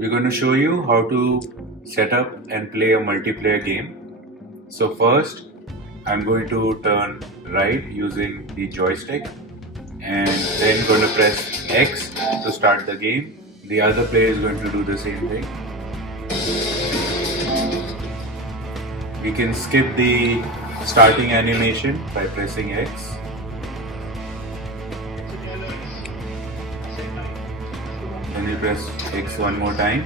We're going to show you how to set up and play a multiplayer game. So first, I'm going to turn right using the joystick and then going to press X to start the game. The other player is going to do the same thing. We can skip the starting animation by pressing X. Then we press X one more time.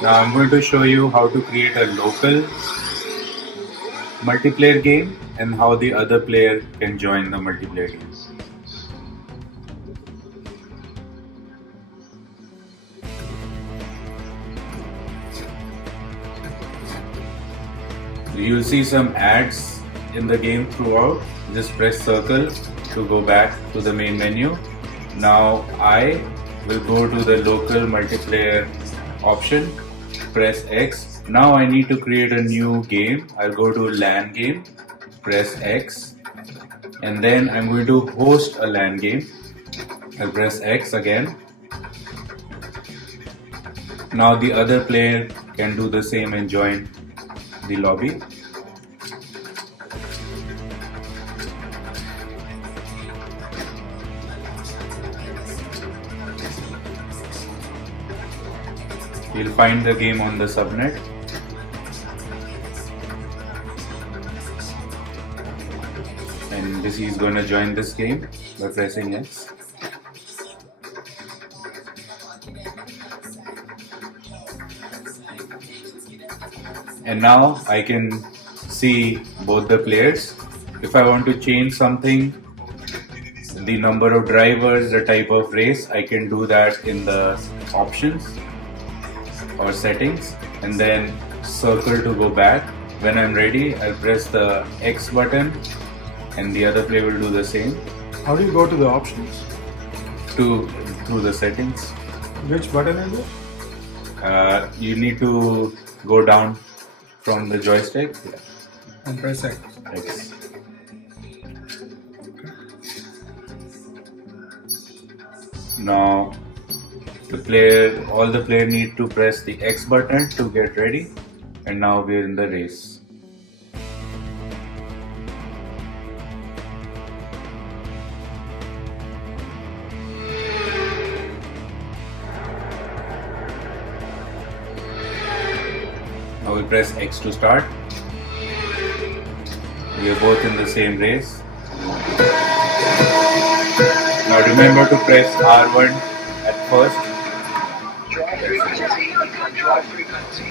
Now I'm going to show you how to create a local multiplayer game and how the other player can join the multiplayer game. You'll see some ads in the game throughout. Just press circle to go back to the main menu. Now I will go to the local multiplayer option, press X. Now I need to create a new game. I'll go to LAN game, press X, and then I'm going to host a LAN game. I'll press X again. Now the other player can do the same and join the lobby. You'll find the game on the subnet. And this is going to join this game by pressing X. And now I can see both the players. If I want to change something, the number of drivers, the type of race, I can do that in the options or settings, and then circle to go back. When I'm ready, I'll press the X button and the other player will do the same. How do you go to the options? Through the settings. Which button is it? You need to go down from the joystick. And press X. X. Now all the player need to press the X button to get ready, and now we're in the race. Now we press X to start. We are both in the same race. Now remember to press R1 at first. Drive frequency.